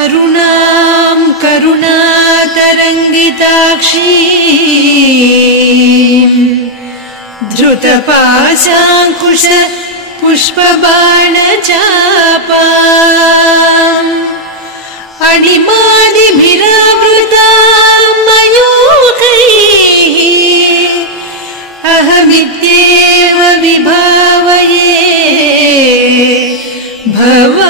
अरुणां करुणातरङ्गिताक्षीं धृतपाशाङ्कुश पुष्पबाणचापाम् अणिमादिभिरावृतां मयूखैः अहमित्येव विभावये भवानी।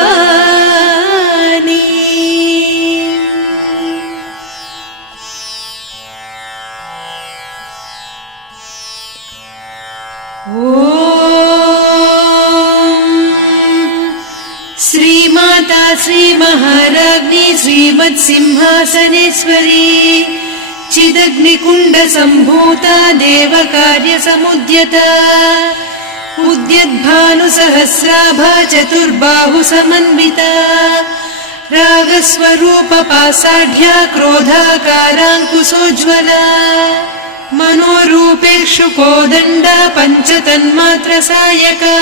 श्रीमाता श्रीमहाराज्ञी श्रीमत्सिंहासनेश्वरी चिदग्निकुण्डसम्भूता देवकार्यसमुद्यता उद्यद्भानुसहस्राभा चतुर्बाहुसमन्विता रागस्वरूपपासाढ्या क्रोधाकाराङ्कुशोज्ज्वला मनोरूपेक्षु कोदण्डा पञ्चतन्मात्रसायका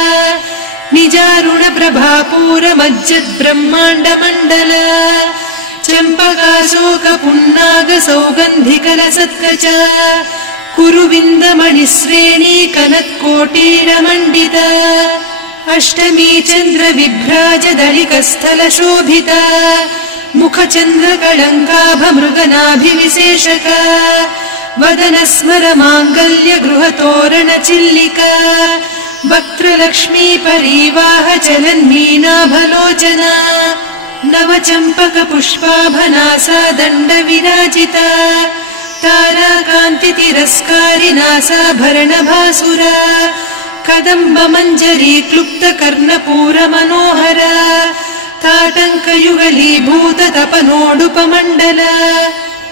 निजारुणप्रभापूरमज्जद्ब्रह्माण्डमण्डल चम्पकाशोकपुन्नागसौगन्धिकलसत्कचा कुरुविन्दमणिश्रेणी कनत्कोटीरमण्डिता अष्टमी चन्द्रविभ्राजदलिकस्थलशोभिता मुखचन्द्रकलङ्काभमृगनाभिविशेषका वदनस्मरमाङ्गल्य गृहतोरणचिल्लिका वक्त्रलक्ष्मी परिवाह चलन्मीनाभलोचना नवचम्पकपुष्पाभनासा दण्डविराजिता ताराकान्तितिरस्कारिनासाभरणभासुरा कदम्बमञ्जरी क्लुप्तकर्णपूरमनोहरा ताटङ्कयुगलीभूततपनोडुपमण्डला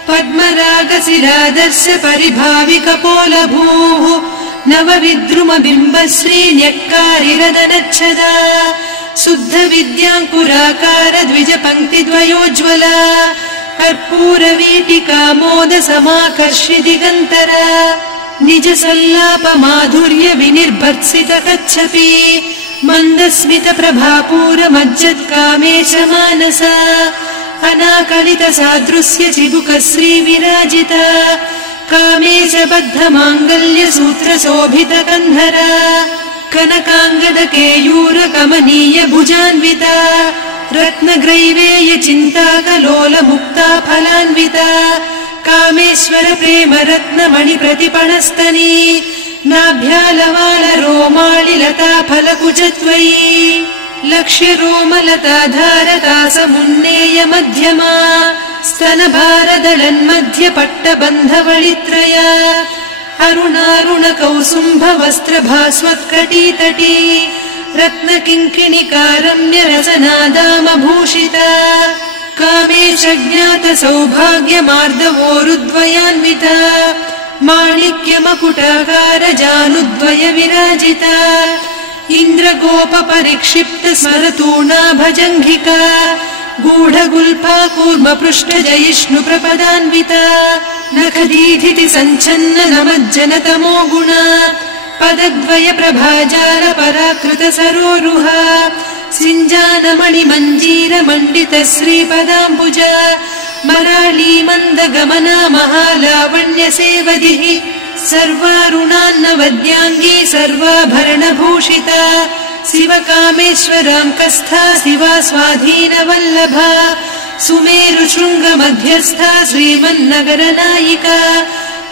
पद्मरागशिरादर्श परिभाविकपोलभूः नवविद्रुमबिम्बश्रीन्यक्कारिरदनच्छदा शुद्धविद्याङ्कुराकार द्विजपङ्क्तिद्वयोज्ज्वला कर्पूरवीटिका मोदसमाकर्षि दिगन्तरा निजसल्लापमाधुर्य विनिर्भर्त्सितकच्छपि मन्दस्मितप्रभापूरमज्जत्कामेशमानसा अनाकलितसादृश्य चिबुकश्रीविराजिता कामेशबद्धमाङ्गल्यसूत्रशोभितकन्धरा कनकाङ्गदकेयूरकमनीय भुजान्विता रत्नग्रैवेयचिन्ताकलोलमुक्ता फलान्विता कामेश्वर प्रेमरत्नमणिप्रतिपणस्तनी नाभ्यालवालरोमालिलता फलकुचत्वयी लक्ष्यरोमलताधारता समुन्नेय मध्यमा स्तनभारदलन्मध्यपट्टबन्धवळित्रया अरुणारुणकौसुम्भवस्त्रभास्वत्कटीतटी रत्नकिङ्किणिकारम्यरसनादामभूषिता कामेशज्ञातसौभाग्यमार्दवोरुद्वयान्विता माणिक्यमकुटाकारजानुद्वय विराजिता इन्द्रगोपपरिक्षिप्तस्मरतूणाभजङ्घिका गूढगुल्फा कूर्मपृष्ठजयिष्णुप्रपदान्विता नखदीधिति सञ्छन्न नमज्जनतमो गुणा पदद्वय प्रभाजाल पराकृत सरोरुहा सिञ्जानमणिमञ्जीरमण्डित श्रीपदाम्बुजा मराळी मन्दगमना महालावण्यसेवधिः सर्वारुणान्नवद्याङ्गी सर्वाभरणभूषिता शिवकामेश्वराङ्कस्था शिवा स्वाधीनवल्लभा सुमेरुशृङ्गमध्यस्था श्रीमन्नगरनायिका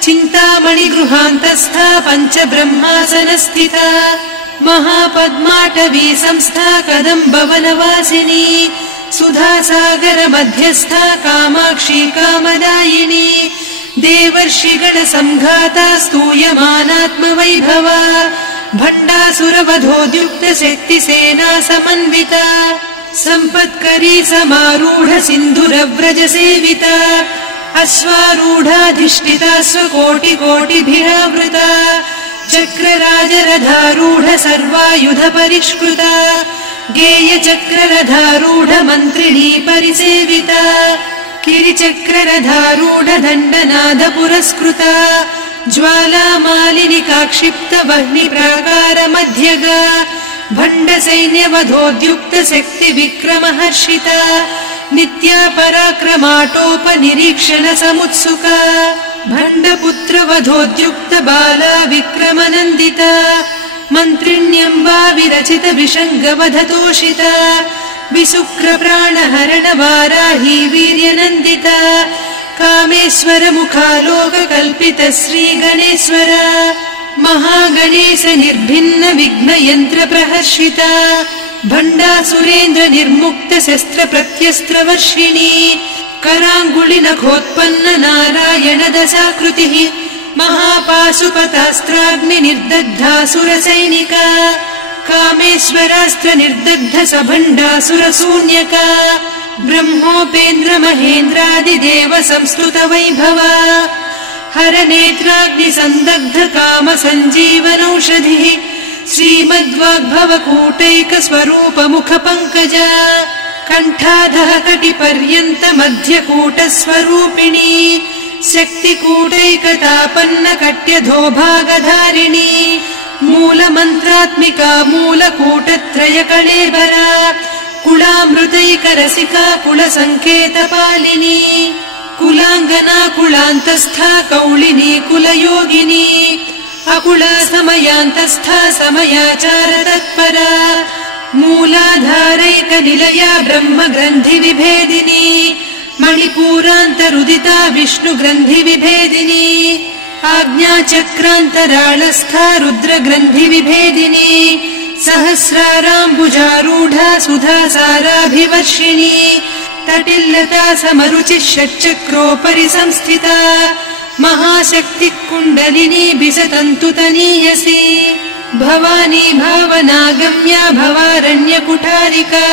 चिन्तामणिगृहान्तस्था पञ्चब्रह्मासनस्थिता महापद्माटवी संस्था कदम्बवनवासिनी सुधासागरमध्यस्था कामाक्षी कामदायिनी देवर्षिगणसङ्घाता स्तूयमानात्मवैभवा भण्डासुरवधोद्युक्तशक्तिसेना समन्विता सम्पत्करी समारूढ सिन्धुरव्रजसेविता अश्वारूढाधिष्ठिता स्वकोटिकोटिभिरावृता चक्रराजरथारूढ सर्वायुध परिष्कृता गेयचक्ररथारूढ मन्त्रिणी परिसेविता किरिचक्ररथारूढ दण्डनाद पुरस्कृता ज्वालामालिनिकाक्षिप्त वह्निप्राकार मध्यगा भण्ड सैन्यवधोद्युक्त शक्ति विक्रमहर्षिता नित्या पराक्रमाटोपनिरीक्षण समुत्सुका भण्डपुत्र वधोद्युक्त बाला विक्रमनन्दिता मन्त्रिण्यम्बा विरचित विषङ्गवधतोषिता विशुक्र प्राणहरण वाराही वीर्यनन्दिता कामेश्वर मुखालोक कल्पित श्री गणेश्वर महागणेश निर्भिन्न विघ्न यन्त्र प्रहर्षिता भण्डासुरेन्द्र निर्मुक्त शस्त्र प्रत्यस्त्र वर्षिणी कराङ्गुलि नखोत्पन्न नारायण दशाकृतिः महापाशुपतास्त्राग्नि निर्दग्धासुर सैनिका कामेश्वरास्त्र निर्दग्ध सभण्डासुर शून्यका ब्रह्मोपेन्द्र महेन्द्रादिदेव संस्तुत वैभवा हर नेत्राग्नि संदग्ध काम सञ्जीवनौषधिः श्रीमद्वाग्भव कूटैक स्वरूप मुख पङ्कजा कण्ठाधः कटिपर्यन्त मध्यकूट स्वरूपिणी शक्तिकूटैकतापन्न कट्यधो भागधारिणी मूलमन्त्रात्मिका मूलकूटत्रय कळेबरा कुलामृतैकरसिका कुलसङ्केतपालिनी कुलाङ्गना कुलान्तस्था कौलिनी कुलयोगिनी अकुला समयान्तस्था समयाचार तत्परा मूलाधारैक निलया ब्रह्म ग्रन्थि विभेदिनी मणिपूरान्तरुदिता विष्णु ग्रन्थि विभेदिनी आज्ञाचक्रान्तराळस्था रुद्र ग्रन्थि विभेदिनी सहस्राराम्बुजारूढा सुधा साराभिवर्षिणी तटिल्लता समरुचिः षट्चक्रोपरि संस्थिता महाशक्तिः कुण्डलिनी बिसतन्तु तनीयसी भवानी भावनागम्या भवारण्यकुठारिका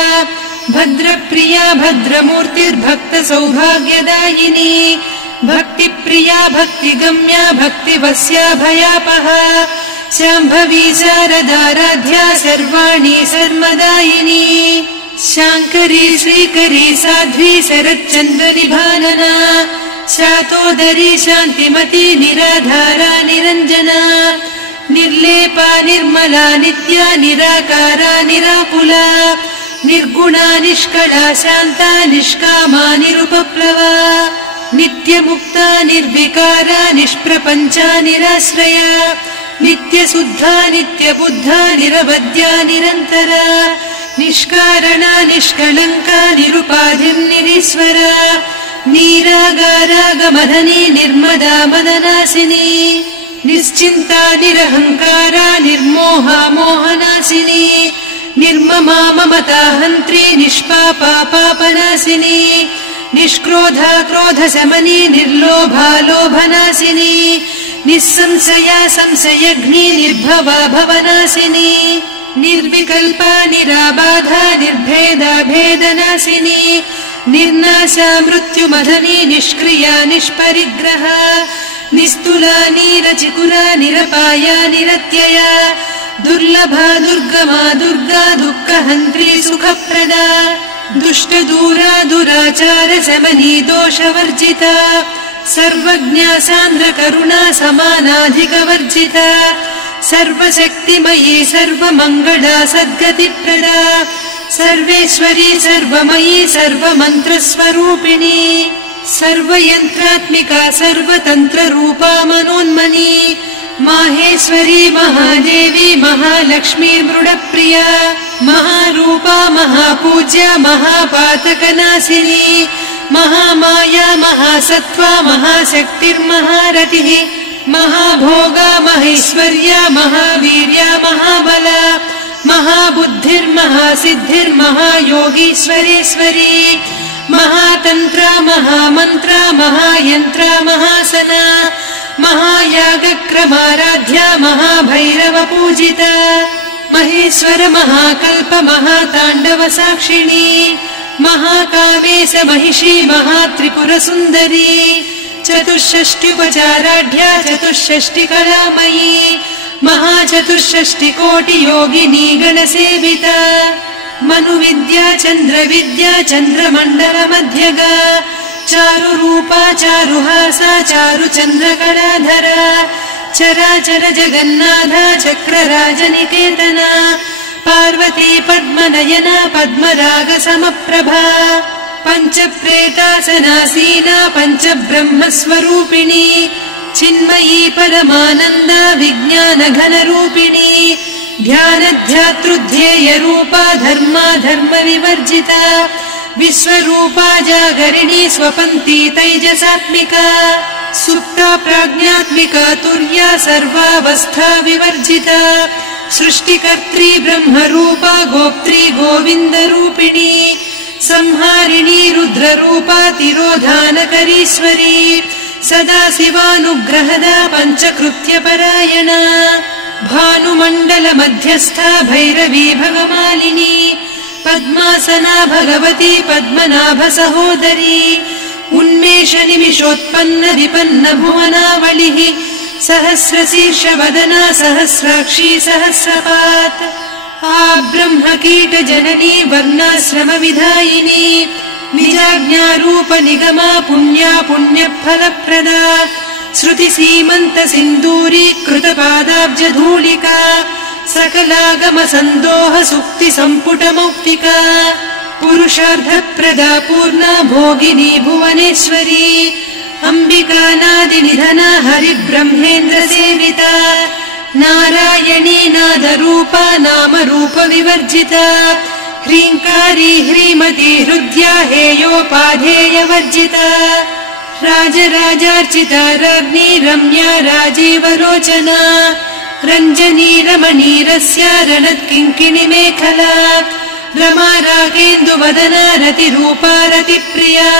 भद्रप्रिया भद्रमूर्तिर्भक्त सौभाग्यदायिनी भक्तिप्रिया भक्तिगम्या भक्तिवस्या भयापहा शाम्भवी शारदाराध्या सर्वाणि सर्वदायिनी शाङ्करी श्रीकरी साध्वी शरच्चन्द्रनिभानना शातोदरी शान्तिमती निराधारा निरञ्जना निर्लेपा निर्मला नित्या निराकारा निराकुला निर्गुणा निष्कला शान्ता निष्कामा निरुपप्लवा नित्यमुक्ता निर्विकारा निष्प्रपञ्चा निराश्रया नित्यशुद्धा नित्यबुद्धा निरवद्या निरन्तरा निष्कारणा निष्कलङ्का निरुपाधिर्निरीश्वरा नीरागारागमधनी निर्मदा मदनासिनी निश्चिन्ता निरहङ्कारा निर्मोहा मोहनासिनी निर्ममा ममता हन्त्री निष्पापा पापनासिनी निष्क्रोधा क्रोधशमनी निर्लोभा लोभनासिनी निस्संशया संशयघ्नी निर्भवा भवनासिनी निर्विकल्पा निराबाधा निर्भेदा भेदनासिनी निर्नाशा मृत्युमधनी निष्क्रिया निष्परिग्रहा निस्तुला निरचिकुरा निरपाया निरत्यया दुर्लभा दुर्गमा दुर्गा दुःखहन्त्री सुखप्रदा दुष्टदूरा दुराचार शमनी दोषवर्जिता सर्वज्ञा सान्द्र करुणा समानाधिकवर्जिता सर्वशक्तिमयी सर्वमङ्गला सद्गतिप्रदा सर्वेश्वरी सर्वमयी सर्वमन्त्रस्वरूपिणी सर्वयन्त्रात्मिका सर्वतन्त्ररूपा मनोन्मनी माहेश्वरी महादेवी महालक्ष्मी मृडप्रिया महारूपा महापूज्या महापातकनाशिनी महामाया महासत्त्वा महाशक्तिर्महारतिः महाभोगा महेश्वर्या महावीर्या महाबला महाबुद्धिर्महासिद्धिर्महायोगीश्वरेश्वरी महातन्त्रा महामन्त्रा महायन्त्रा महासना महायागक्रमाराध्या महाभैरवपूजिता महेश्वर महाकल्प महाताण्डव साक्षिणी महाकामेश महिषी महात्रिपुरसुन्दरी चतुष्षष्ट्युपचाराढ्या चतुष्षष्टिकलामयी महाचतुष्षष्टिकोटियोगिनी गणसेविता मनुविद्या चन्द्रविद्या चन्द्रमण्डलमध्यगा चारुरूपा चारुहासा चारुचन्द्रकलाधरा चराचर जगन्नाथा चक्रराजनिकेतना पार्वती पद्मनयना पद्मरागसमप्रभा पञ्चप्रेतासनासीना पञ्चब्रह्मस्वरूपिणी चिन्मयी परमानन्दा विज्ञानघनरूपिणी ध्यानध्यातृध्येयरूपा धर्मा धर्मविवर्जिता विश्वरूपा जागरिणी स्वपन्ती तैजसात्मिका सुप्ता प्राज्ञात्मिका तुर्या सर्वावस्था विवर्जिता सृष्टिकर्त्री ब्रह्मरूपा गोप्त्री गोविन्दरूपिणी संहारिणी रुद्ररूपा तिरोधानकरीश्वरी सदा शिवानुग्रहदा पञ्चकृत्यपरायणा भानुमण्डल मध्यस्था भैरवी भगमालिनी पद्मासना भगवती पद्मनाभ सहोदरी उन्मेष निमिषोत्पन्न विपन्न भुवनावलिः सहस्रशीर्षवदना सहस्राक्षी सहस्रपात् ब्रह्मकीट जननी वर्णाश्रम विधायिनी निजाज्ञारूप निगमा पुण्या पुण्यफलप्रदा श्रुति सीमन्त सिन्दूरी कृत पादाब्जधूलिका सकलागम सन्दोह सुक्ति सम्पुट मौक्तिका पुरुषार्थप्रदा पूर्णा भोगिनी भुवनेश्वरी अम्बिकानादिनिधना हरिब्रह्मेन्द्र सेविता नारायणी नादरूपा नामरूप विवर्जिता ह्रीङ्कारी ह्रीमती हृद्या हेयोपाधेयवर्जिता राजराजार्चिता राज्ञी रम्या राजीवलोचना रञ्जनी रमणीरस्या रणत्किङ्किणी मेखला रमा रागेन्दुवदना रतिरूपा रतिप्रिया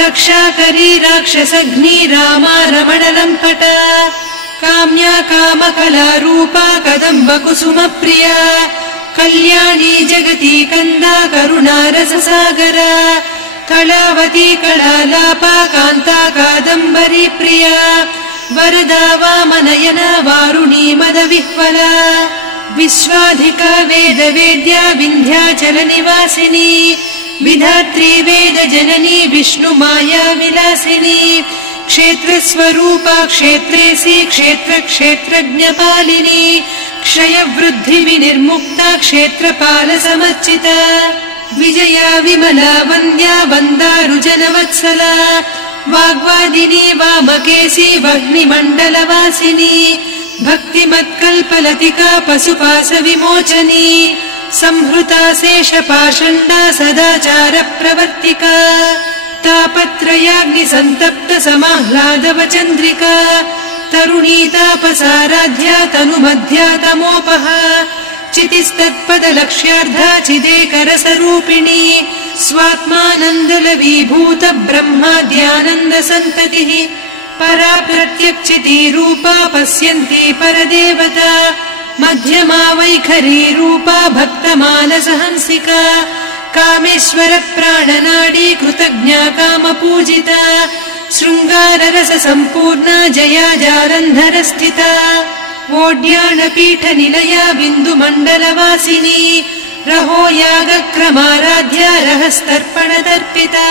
रक्षाकरी राक्षसघ्नी रामा रमणलम्पटा काम्या कामकलारूपा कदम्बकुसुमप्रिया कल्याणी जगती कन्दा करुणा रससागरा कलावती कलालापा कान्ता कादम्बरी प्रिया वरदा वामनयना वारुणी मदविह्वला विश्वाधिका वेदवेद्या विन्ध्याचल निवासिनी विधात्री वेद जननी विष्णुमाया विलासिनी क्षेत्रस्वरूपा क्षेत्रेसी क्षेत्र क्षेत्रज्ञपालिनी क्षयवृद्धि विनिर्मुक्ता क्षेत्रपाल समर्चिता विजया विमला वन्द्या वन्दारुजनवत्सला वाग्वादिनी वामकेशी वह्निमण्डलवासिनी भक्तिमत्कल्पलतिका पशुपाश विमोचनी संहृता शेषपाषण्डा सदाचार प्रवर्तिका तापत्रयाग्निसन्तप्त समाह्लादवचन्द्रिका तरुणी तापसाराध्या तनुमध्या तमोपहा चितिस्तत्पदलक्ष्यार्धा चिदेकरसरूपिणी स्वात्मानन्दलवीभूत ब्रह्माद्यानन्दसन्ततिः परा प्रत्यक्षितीरूपा पश्यन्ती परदेवता मध्यमा वैखरी रूपा भक्तमानसहंसिका कामेश्वर प्राणनाडी कृतज्ञा कामपूजिता शृङ्गाररस सम्पूर्णा जया जालन्धर स्थिता वोड्याणपीठ निलया बिन्दुमण्डलवासिनी रहो यागक्रमाराध्या रहस्तर्पणतर्पिता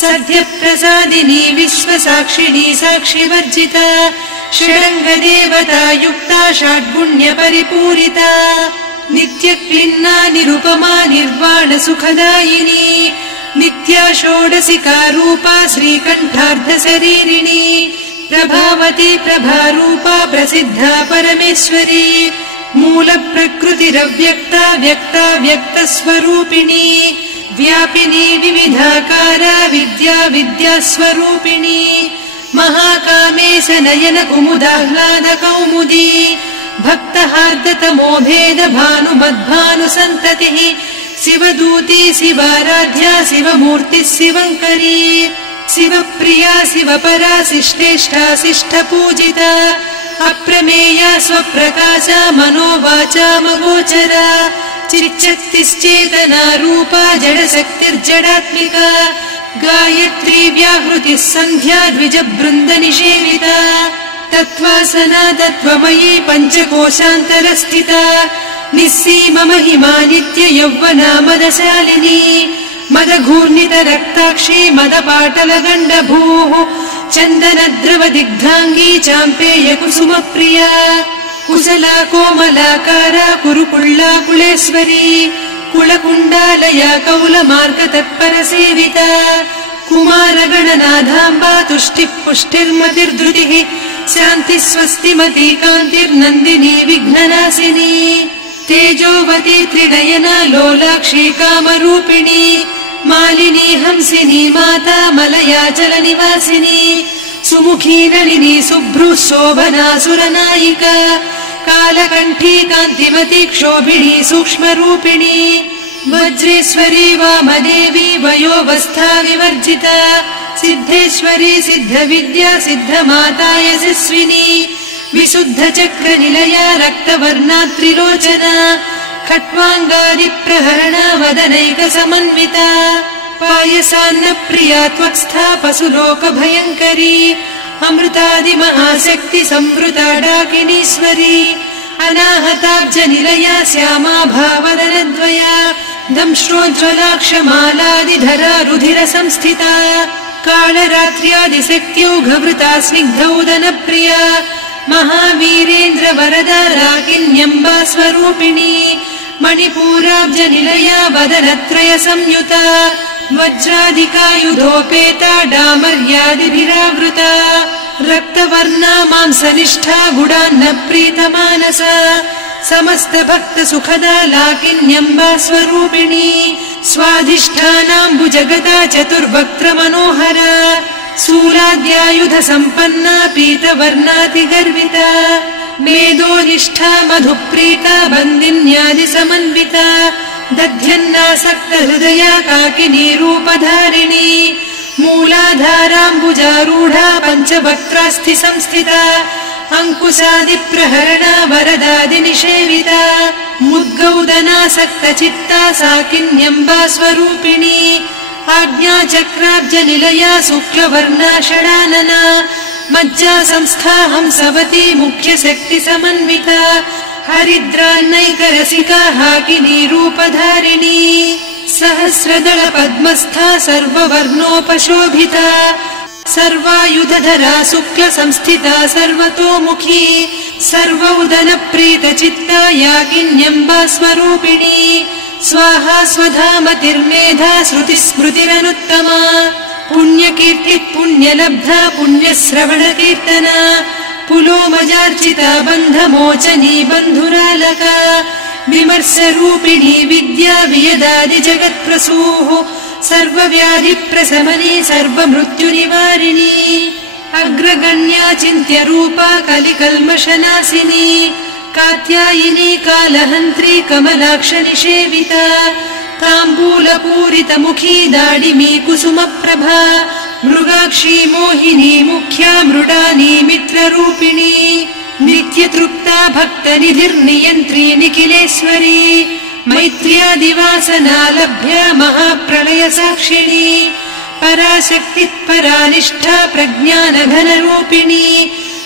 सद्यप्रसादिनी विश्वसाक्षिणी साक्षिवर्जिता षडङ्गदेवता युक्ता षड्गुण्यपरिपूरिता नित्यक्लिन्ना निरुपमा निर्वाण सुखदायिनी नित्या षोडशिका रूपा श्रीकण्ठार्धशरीरिणी प्रभावती प्रभारूपा प्रसिद्धा परमेश्वरी मूल प्रकृतिरव्यक्ता व्यक्ता व्यक्तस्वरूपिणी व्यापिनी विविधाकारा विद्या विद्यास्वरूपिणी महाकामेश नयन कुमुदाह्लाद कौमुदी भक्तहार्दतमो भेद भानुमद्भानुसन्ततिः शिवदूती शिवाराध्या शिवमूर्तिः शिवङ्करी शिवप्रिया शिवपरा शिष्टेष्टा शिष्टपूजिता अप्रमेया स्वप्रकाशा मनोवाचामगोचरा चिच्चक्तिश्चेतना रूपा जडशक्तिर्जडात्मिका गायत्री व्याहृतिः सन्ध्या द्विजबृन्दनिषेविता तत्त्वासना तत्त्वमयी पञ्चकोशान्तरस्थिता निस्सीम महिमा नित्य यौवना मदशालिनी मदघूर्णितरक्ताक्षी मदपाटलगण्डभूः चन्दनद्रवदिग्धाङ्गी चाम्पेय कुसुमप्रिया कुशला कोमलाकारा कुरुकुळ्ळा कुलेश्वरी कुलकुण्डालया कौलमार्ग तत्परसेविता कुमारगणनाथाम्बा तुष्टिः पुष्टिर्मतिर्धृतिः शान्तिः स्वस्तिमती कान्तिर्नन्दिनी विघ्ननाशिनी तेजोवती त्रिनयना लोलाक्षी कामरूपिणी मालिनी हंसिनी माता मलयाचलनिवासिनी सुमुखी नलिनी शुभ्रुः शोभना सुरनायिका कालकण्ठी कान्तिमती क्षोभिणी सूक्ष्मरूपिणी वज्रेश्वरी वामदेवी वयोवस्था विवर्जिता सिद्धेश्वरी सिद्धविद्या सिद्धमाता यशस्विनी विशुद्धचक्रनिलया रक्तवर्णा त्रिलोचना खट्वाङ्गादिप्रहरणा वदनैकसमन्विता पायसान्नप्रिया त्वक्स्था पशुलोकभयङ्करी अमृतादिमहाशक्ति संवृता डाकिनीश्वरी अनाहताब्जनिलया श्यामा भावदनद्वया दंश्रोज्ज्वलाक्षमालादिधरा रुधिरसंस्थिता कालरात्र्यादिशक्त्यौघवृता स्निग्धौदनप्रिया महावीरेन्द्रवरदा राकिन्यम्बा स्वरूपिणी मणिपूराब्जनिलया वदनत्रय संयुता वज्राधिकायुधोपेता डामर्यादिभिरावृता रक्तवर्णा मांसनिष्ठा गुडान्नप्रीतमानसा समस्तभक्तसुखदा लाकिन्यम्बा स्वरूपिणी स्वाधिष्ठानाम्बुजगदा चतुर्वक्त्रमनोहरा शूलाद्यायुध सम्पन्ना पीतवर्णातिगर्विता मेदोनिष्ठा मधुप्रीता बन्दिन्यादिसमन्विता दध्यन्नासक्तहृदया काकिनी रूपधारिणी मूलाधाराम्बुजारूढा पञ्चवक्त्रास्थि संस्थिता अङ्कुशादिप्रहरणा वरदादिनिषेविता मुद्गौदनासक्तचित्ता साकिन्यम्बा स्वरूपिणी आज्ञाचक्राब्जनिलया शुक्लवर्णा षडानना मज्जा संस्था हंसवती मुख्यशक्तिसमन्विता हरिद्रान्नैकरसिका हाकिनी रूपधारिणी सहस्रदल पद्मस्था सर्ववर्णोपशोभिता सर्वायुधधरा शुक्लसंस्थिता सर्वतोमुखी सर्वौदनप्रीतचित्ता याकिन्यम्बा स्वरूपिणी स्वाहा स्वधामतिर्मेधा श्रुतिस्मृतिरनुत्तमा पुण्यकीर्तिः पुण्यलब्धा पुण्यश्रवणकीर्तना पुलोमजार्चिता बन्धमोचनी बन्धुरालका विमर्शरूपिणी विद्या वियदादिजगत्प्रसूः सर्वव्याधिप्रशमनी सर्वमृत्युनिवारिणी अग्रगण्या चिन्त्यरूपा कलिकल्मषनाशिनी कात्यायिनी कालहन्त्री कमलाक्षनिषेविता ताम्बूलपूरितमुखी दाडिमी कुसुमप्रभा मृगाक्षी मोहिनी मुख्या मृडानी मित्ररूपिणी नित्यतृप्ता भक्तनिधिर्नियन्त्री निखिलेश्वरी मैत्र्यादिवासना लभ्या महाप्रलयसाक्षिणी पराशक्तिः परानिष्ठा प्रज्ञानघनरूपिणी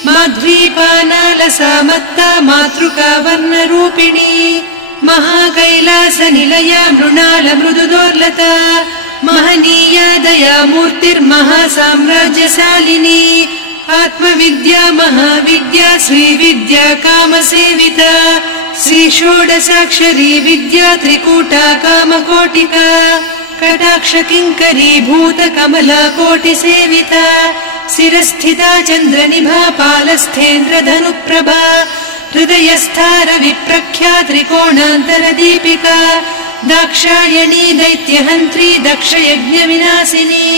माध्वीपानालसा मत्ता मातृका वर्णरूपिणी महाकैलासनिलया मृणालमृदुदोर्लता महनीया दयामूर्तिर्महासाम्राज्यशालिनी आत्मविद्या महाविद्या श्रीविद्या कामसेविता श्रीषोडशाक्षरी विद्या त्रिकूटा कामकोटिका कटाक्षकिङ्करी भूतकमला कोटिसेविता शिरस्थिता चन्द्रनिभा पालस्थेन्द्रधनुप्रभा हृदयस्था रविप्रख्या त्रिकोणान्तरदीपिका दाक्षायणी दैत्यहन्त्री दक्षयज्ञविनाशिनी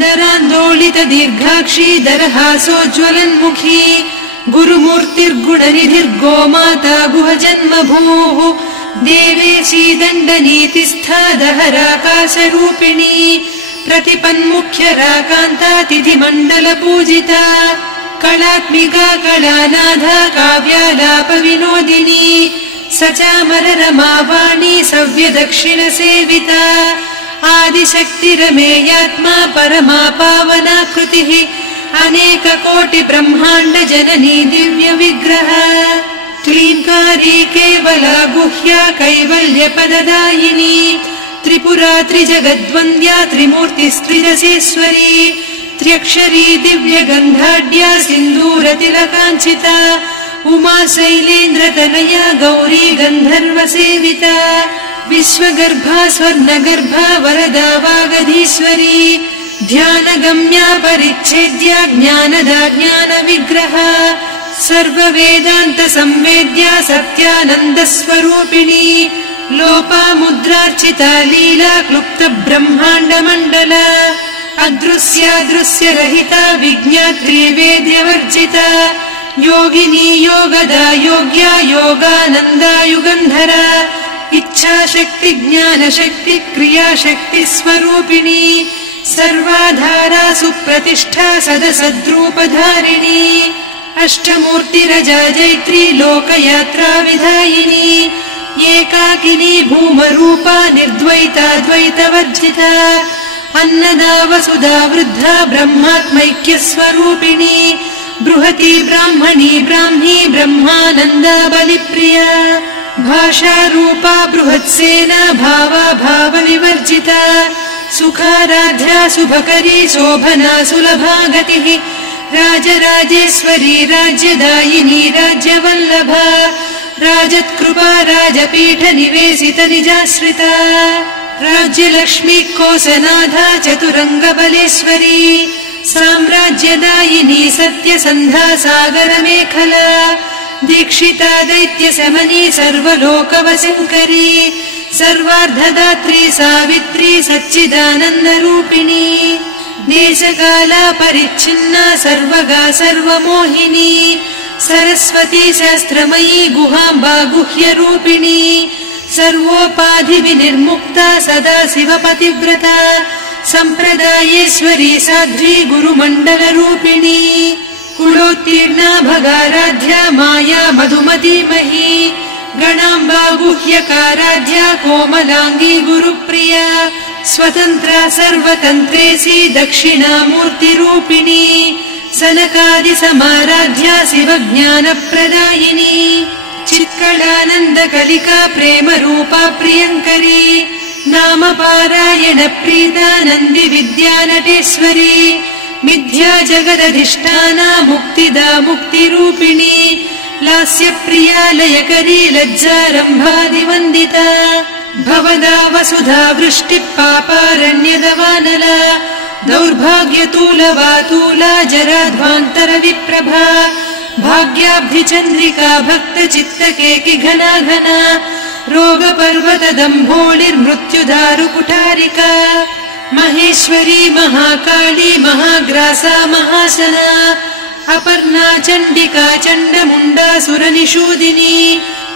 दरान्दोलितदीर्घाक्षी दरहासोज्ज्वलन्मुखी गुरुमूर्तिर्गुणनिधिर्गोमाता गुहजन्मभूः देवेशी दण्डनीतिस्था दहराकाशरूपिणी प्रतिपन्मुख्यराकान्ता तिथिमण्डलपूजिता कलात्मिका कलानाथा काव्यालापविनोदिनी सचामररमावाणी सव्यदक्षिणसेविता आदिशक्तिरमेयात्मा परमा पावनाकृतिः अनेककोटिब्रह्माण्डजननी दिव्यविग्रह क्लीङ्कारी केवला गुह्या कैवल्यपददायिनी त्रिपुरा त्रिजगद्वन्द्या त्रिमूर्तिस्त्रिदशेश्वरी त्र्यक्षरी दिव्यगन्धाढ्या सिन्दूरतिलकाञ्चिता उमा शैलेन्द्रतनया गौरी गन्धर्वसेविता विश्वगर्भा स्वर्णगर्भा वरदा वागधीश्वरी ध्यानगम्या परिच्छेद्या ज्ञानदा ज्ञानविग्रहा सर्ववेदान्तसंवेद्या सत्यानन्दस्वरूपिणी लोपामुद्रार्चिता लीला क्लुप्तब्रह्माण्डमण्डला अदृश्यादृश्यरहिता विज्ञात्री वेद्यवर्जिता योगिनी योगदा योग्या योगानन्दा युगन्धरा इच्छाशक्ति ज्ञानशक्ति क्रियाशक्ति स्वरूपिणी सर्वाधारा सुप्रतिष्ठा सदसद्रूपधारिणी अष्टमूर्तिरजा जैत्री लोकयात्रा विधायिनी एकाकिनी भूमरूपा निर्द्वैता द्वैतवर्जिता अन्नदा वसुधा वृद्धा ब्रह्मात्मैक्यस्वरूपिणी बृहती ब्राह्मणी ब्राह्मी ब्रह्मानन्दा बलिप्रिया भाषारूपा बृहत्सेना भावा भावविवर्जिता सुखाराध्या शुभकरी शोभना सुलभा गतिः राजराजेश्वरी राज्यदायिनी राज्यवल्लभा राजत्कृपा राजपीठ निवेशित निजाश्रिता राज्यलक्ष्मी कोसनाधा चतुरङ्गबलेश्वरी साम्राज्यदायिनी सत्यसन्धा सागरमेखला दीक्षिता दैत्यशमनी सर्वलोकवशङ्करी सर्वार्धदात्री सावित्री सच्चिदानन्दरूपिणी देशकाला परिच्छिन्ना सर्वगा सर्वमोहिनी सरस्वती शास्त्रमयी गुहाम्बा गुह्यरूपिणी सर्वोपाधिविनिर्मुक्ता सदा शिवपतिव्रता सम्प्रदायेश्वरी साध्वी गुरुमण्डलरूपिणी कुलोत्तीर्णा भगाराध्या माया मधुमतीमही गणाम्बा गुह्यकाराध्या कोमलाङ्गी गुरुप्रिया स्वतन्त्रा सर्वतन्त्रेसी दक्षिणामूर्तिरूपिणी सनकादिसमाराध्या शिवज्ञानप्रदायिनी चित्कलानन्दकलिका प्रेमरूपा प्रियङ्करी नामपारायण प्रीता नन्दिविद्यानटेश्वरी मिथ्या जगदधिष्ठाना मुक्तिदा मुक्तिरूपिणी लास्यप्रिया लयकरी लज्जारम्भादिवन्दिता भवदा वसुधा वृष्टिः पापारण्यदवानला दौर्भाग्यतूलवातूला जराध्वान्तरविप्रभा भाग्याब्धिचन्द्रिका भक्तचित्तकेकि घना घना रोगपर्वतदम्भोळिर्मृत्युदारुकुठारिका महेश्वरी महाकाली महाग्रासा महाशना अपर्णा चण्डिका चण्डमुण्डा सुरनिषूदिनी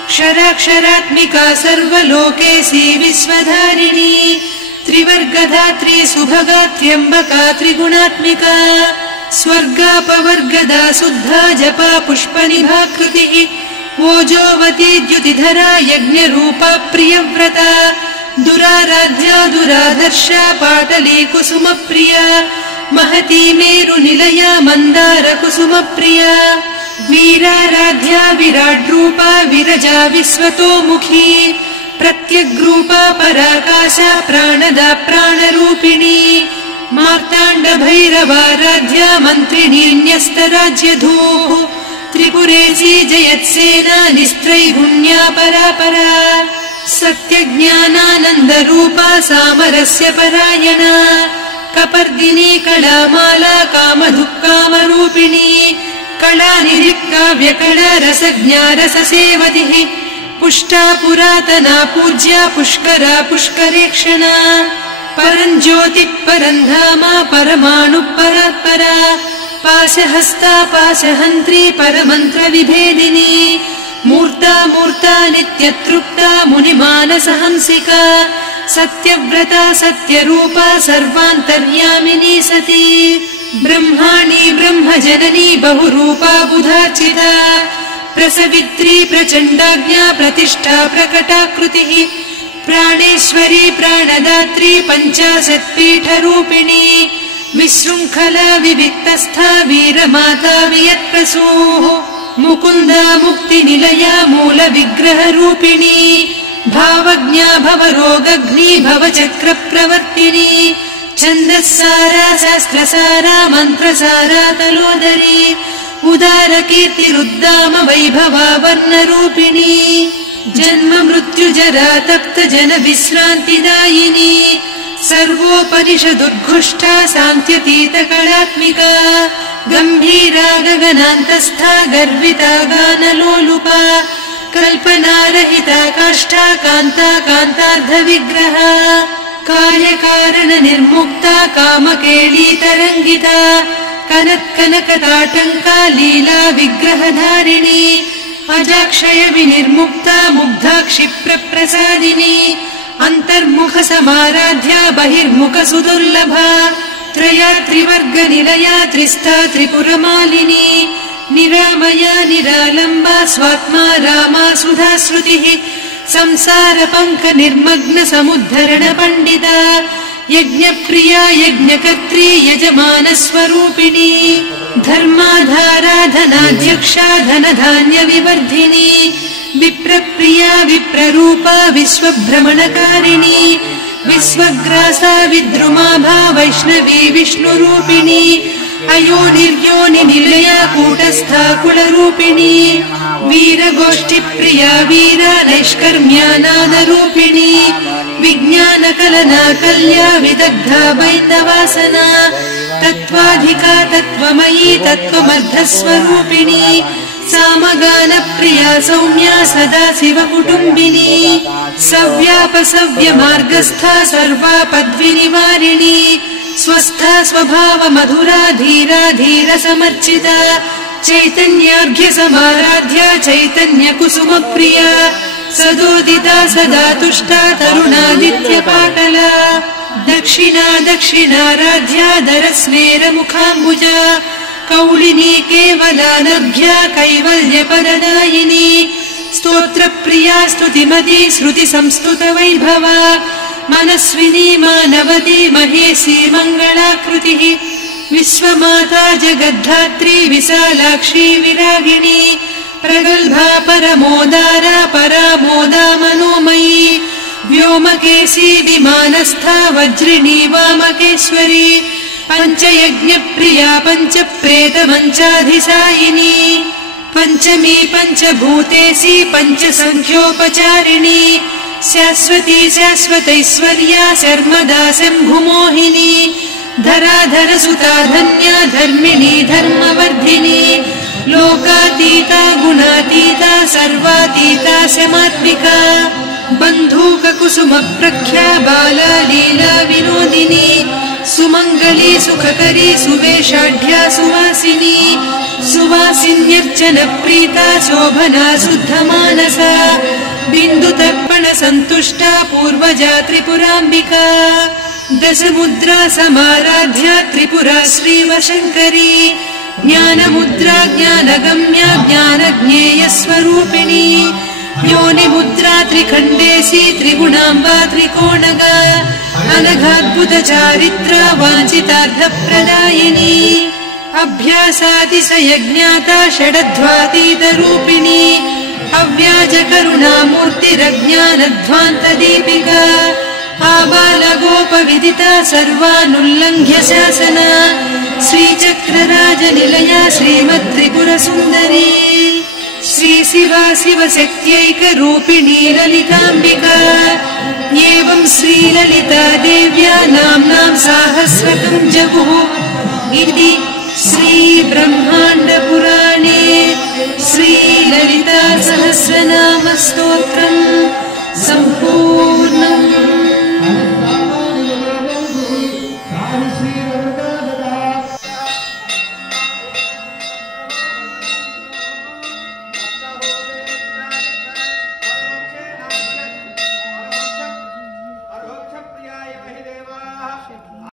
क्षराक्षरात्मिका सर्वलोकेशी विश्वधारिणी त्रिवर्गधात्री सुभगा त्र्यम्बका त्रिगुणात्मिका स्वर्गापवर्गदा शुद्धा जपा पुष्पनिभाकृतिः ओजोवती द्युतिधरा यज्ञरूपा प्रियव्रता दुराराध्या दुरादर्शा पाटली कुसुमप्रिया महती मेरुनिलया मन्दार कुसुमप्रिया वीराराध्या विराड्रूपा विरजा विश्वतोमुखी प्रत्यग्रूपा पराकाशा प्राणदा प्राणरूपिणी मार्ताण्ड भैरवाराध्या मन्त्रिणी न्यस्तराज्यधूः त्रिपुरेशी जयत्सेना निस्त्रैगुण्या परापरा सत्यज्ञानानन्दरूपा सामरस्य परायणा कपर्दिनी कलामाला कामधुक्कामरूपिणी कलानिधिकाव्यकला रसज्ञा रससेवतिः पुष्टा पुरातना पूज्या पुष्करा पुष्करेक्षणा परञ्ज्योतिः परन्धामा परमाणुः परात्परा पाशहस्ता पाशहन्त्री परमन्त्रविभेदिनी मूर्ता मूर्ता नित्यतृप्ता मुनिमानसहंसिका सत्यव्रता सत्यरूपा सर्वान्तर्यामिनी सती ब्रह्माणी ब्रह्मजननी बहुरूपा बुधार्चिता प्रसवित्री प्रचण्डाज्ञा प्रतिष्ठा प्रकटाकृतिः प्राणेश्वरी प्राणदात्री पञ्चाशत्पीठरूपिणी विशृङ्खला विविक्तस्था वीरमाता वियत्प्रसूः मुकुन्दा मुक्तिनिलया मूलविग्रहरूपिणी भावज्ञा भवरोगग्नी भवचक्रप्रवर्तिनी छन्दस्सारा शास्त्रसारा मन्त्रसारा तलोदरी उदार कीर्तिरुद्दाम वैभवा वर्णरूपिणी जन्म मृत्यु जरा तप्त जन विश्रान्तिदायिनी सर्वोपनिषदुद्घुष्टा शान्त्यतीत कलात्मिका गम्भीरा गगनान्तस्था गर्विता गानलोलुपा कल्पनारहिता काष्ठा कान्ता कान्तार्धविग्रहा कार्यकारण निर्मुक्ता कामकेली तरङ्गिता कनत्कनकताटङ्का लीला विग्रहधारिणी अजाक्षय विनिर्मुक्ता मुग्धा क्षिप्रप्रसादिनी अन्तर्मुख समाराध्या बहिर्मुख सुदुर्लभा त्रया त्रिवर्ग निलया त्रिस्था त्रिपुरमालिनी निरामया निरालम्बा स्वात्मा रामा सुधा श्रुतिः संसार पङ्क निर्मग्न समुद्धरण पण्डिता यज्ञप्रिया यज्ञकर्त्री यजमान स्वरूपिणी धर्माधाराधनाध्यक्षा धनधान्य विवर्धिनी विप्रप्रिया विप्ररूपा विश्वभ्रमणकारिणी विश्वग्रासा विद्रुमाभा वैष्णवी विष्णुरूपिणी अयोनिर्योनि निलया कूटस्था कुलरूपिणी वीरगोष्ठिप्रिया वीरा नैष्कर्म्यानादरूपिणी विज्ञानकलना कल्या विदग्धा वैन्दवासना तत्त्वाधिका तत्त्वमयी तत्त्वमर्धस्वरूपिणी सामगानप्रिया सौम्या सदा शिवकुटुम्बिनी सव्यापसव्यमार्गस्था सर्वा पद्विनिवारिणी स्वस्था स्वभाव मधुरा धीरा धीर समर्चिता चैतन्यार्घ्य समाराध्या चैतन्य कुसुम प्रिया सदोदिता सदा तुष्टा तरुणादित्य पाटला दक्षिणा दक्षिणाराध्या दरस्मेर मुखाम्बुजा कौलिनी केवलानर्घ्या कैवल्य पददायिनी स्तोत्रप्रिया स्तुतिमती श्रुति संस्तुत वैभवा मनस्विनी मानवती महेशी मङ्गलाकृतिः विश्वमाता जगद्धात्री विशालाक्षी विरागिणी प्रगल्भा परमोदारा परामोदा मनोमयी व्योमकेशी विमानस्था वज्रिणी वामकेश्वरी पञ्चयज्ञप्रिया पञ्चप्रेतमञ्चाधिसायिनी पञ्चमी पञ्चभूतेशी पञ्चसङ्ख्योपचारिणी शाश्वती शाश्वतैश्वर्या शर्मदा शम्भुमोहिनी धराधरसुता धन्या धर्मिणी धर्मवर्धिनी लोकातीता गुणातीता सर्वातीता शमात्मिका बन्धूककुसुम प्रख्या बाला लीला विनोदिनी सुमङ्गली सुखकरी सुवेशाढ्या सुवासिनी सुवासिन्यर्चन प्रीता शोभना शुद्धमानसा बिन्दुतर्पण सन्तुष्टा पूर्वजा त्रिपुराम्बिका दशमुद्रा समाराध्या त्रिपुरा श्रीवशङ्करी ज्ञानमुद्रा ज्ञानगम्या ज्ञानज्ञेयस्वरूपिणी योनिमुद्रा त्रिखण्डेशी त्रिगुणाम्बा त्रिकोणगा अनघाद्भुत चारित्रा वाञ्छितार्थप्रदायिनी अभ्यासातिशयज्ञाता षडध्वातीतरूपिणी अव्याजकरुणामूर्तिरज्ञानध्वान्तदीपिका आबालगोपविदिता सर्वानुल्लङ्घ्य शासना श्रीचक्रराजनिलया श्रीमत्त्रिपुरसुन्दरी श्रीशिवा शिवशक्त्यैकरूपिणी ललिताम्बिका एवं श्रीललिता देव्या नाम्नां साहस्रकं जगुः इति श्रीब्रह्माण्डपुराणे श्रीललिता सहस्रनाम स्तोत्रम् सम्पूर्णम्।